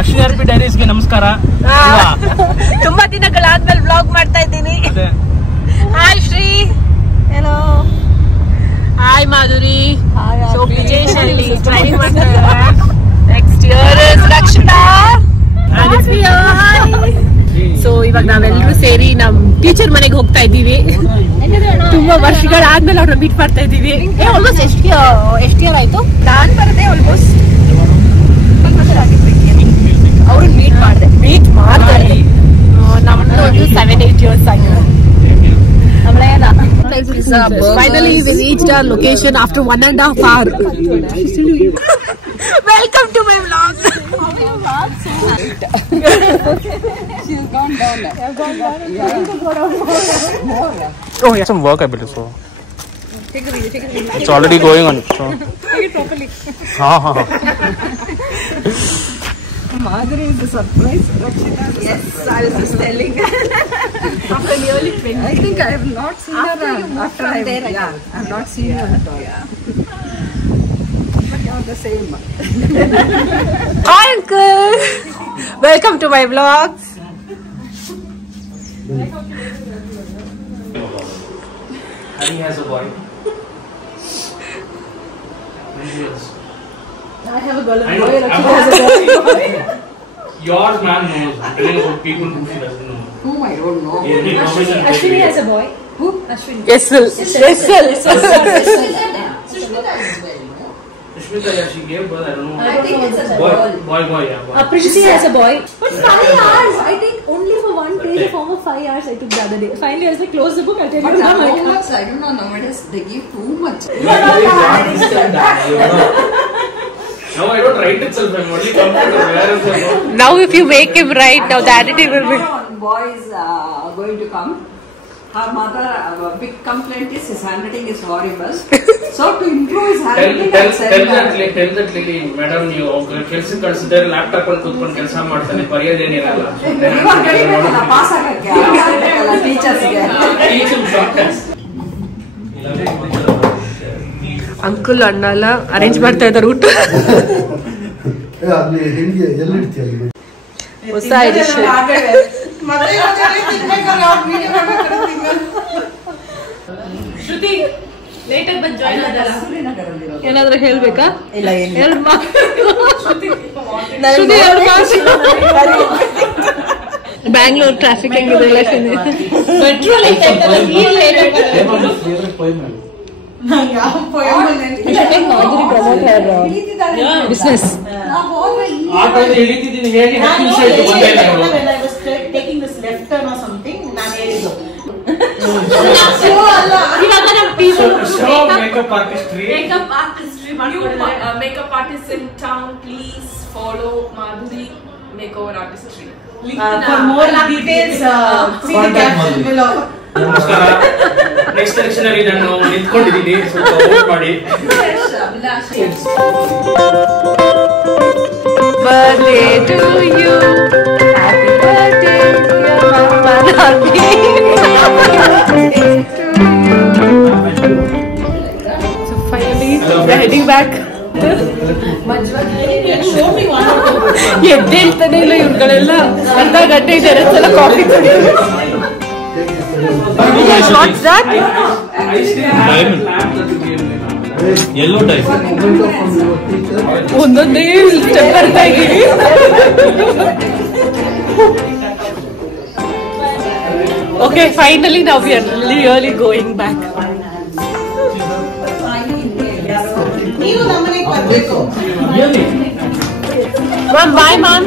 Ashwini R P ಡೈರೀಸ್ಗೆ ನಮಸ್ಕಾರ. ತುಂಬಾ ದಿನಗಳಾದ್ಮೇಲೆ vlog ಮಾಡ್ತಾ ಇದ್ದೀನಿ. Hi Shri. Hello. Hi Madhuri. Hi. So Vijesh ಅಲ್ಲಿ ಟ್ರೈನಿಂಗ್ ಮಾಡ್ತಾ ಇದ್ದಾರೆ. Next year is Rakshita. So ಇವಾಗ ನಾವೆಲ್ಲರೂ ಸೇರಿ ನಮ್ ಟೀಚರ್ ಮನೆಗೆ ಹೋಗ್ತಾ ಇದ್ದೀವಿ. ತುಂಬಾ ವರ್ಷಗಳಾದ್ಮೇಲೆ ಅವ್ರನ್ನ ಮೀಟ್ ಮಾಡ್ತಾ ಇದ್ದೀವಿ. ಆಲ್ಮೋಸ್ಟ್ ಎಷ್ಟು ಇಯರ್ ಆಯ್ತು ನಾನು ಬರದೆ ಆಲ್ಮೋಸ್ಟ್ ಅವ್ರನ್ನ ಮೀಟ್ ಮಾಡಿದೆ ನಮ್ದು ಒಂದು 7-8 years ಆಗಿದೆ. Finally we reached our location after 1.5 hours. Welcome to my vlog. She's gone down. I've gone down. Oh, yeah, some work I believe so. Take the video. It's already going on. So. Take it properly. Ha. Madhuri is a surprise. Rakshita is a surprise. I was just telling. After nearly 20. I think I have not seen her after I have not seen her at all. Yeah. But you're the same. Hi uncle. Welcome to my vlogs. He has a boy. I have a girl and I know. boy. Rakshita has a boy. Yours man knows. I'm telling about people who she doesn't know. Whom I don't know. Ashwini has a boy. Who? Ashwini. Yesel. Sushmita, yeah, she gave birth. I don't know. I think it's a girl. Boy, yeah. Boy. Prissy has a boy. But 5 hours, I think only for one page of form of 5 hours I took the other day. Finally I was like, close the book, I'll tell But you now. how much? I don't know. Nowadays they give too much. No, I don't write itself. I'm only computer. Where is the Now if you make him right, now the attitude will be. Boy is going to come. Her mother, big complaint is his handwriting is horrible. So to improve his handwriting, tell that lady, madam, you ಕೆಲಸ ಕಳಿಸಿದ್ರೆ laptop ಅಲ್ಲಿ ಕೂತ್ಕೊಂಡು ಕೆಲಸ ಮಾಡ್ತಾನೆ, ಬರೆಯೋದೇನಿರಲ್ಲ. ಇವಾಗ ಕಲಿಬೇಕಲ್ಲ, pass ಆಗಕ್ಕೆ ಆಗಬೇಕಲ್ಲ ಟೀಚರ್ಸ್ಗೆ. Uncle ಅಣ್ಣ ಎಲ್ಲ ಅರೇಂಜ್ ಮಾಡ್ತಾ ಇದ್ದಾರೆ ಊಟ. ಹೊಸ ಎಡಿಷನ್. ಶ್ರುತಿ ಲೇಟ್ ಆಗಿ ಬಂದು ಜಾಯಿನ್ ಆದಲ್ಲ, ಏನಾದ್ರೂ ಹೇಳ್ಬೇಕಾ? ಇಲ್ಲ ಬ್ಯಾಂಗ್ಳೂರ್ ಟ್ರಾಫಿಕ್ ಹೆಂಗಿದೆ? Petrol business makeup artistry. Makeup artist in town, please follow Madhuri Makeover Artistry. For more details, see the caption below. ನಮಸ್ಕಾರ. ನೆಕ್ಸ್ಟ್ ಎಲೆಕ್ಷನ್ ಅಲ್ಲಿ ನಾನು ನಿಂತ್ಕೊಂಡಿದ್ದೀನಿ, ಸ್ವಲ್ಪ ವೋಟ್ ಮಾಡಿ. Birthday to you, happy birthday dear Mama Nani. So finally we're heading back. ಎದ್ದೇಳ್ತಾನೆ ಇಲ್ಲ ಇವ್ರುಗಳೆಲ್ಲ. ಅರ್ಧ ಗಂಟೆ ಇದೆ, ಸಲ ಕಾಫಿ ಕುಡಿಯೋದು. What's that? Yellow type. ಒಂದೊಂದೇ ಸ್ಟೆಪ್ ಬರ್ತಾ ಇದ್ದೀವಿ. Okay, finally now we are really going back. ನೀವು ನಮ್ಮನೆಗೆ ಬರಬೇಕು. Mom, bye mom.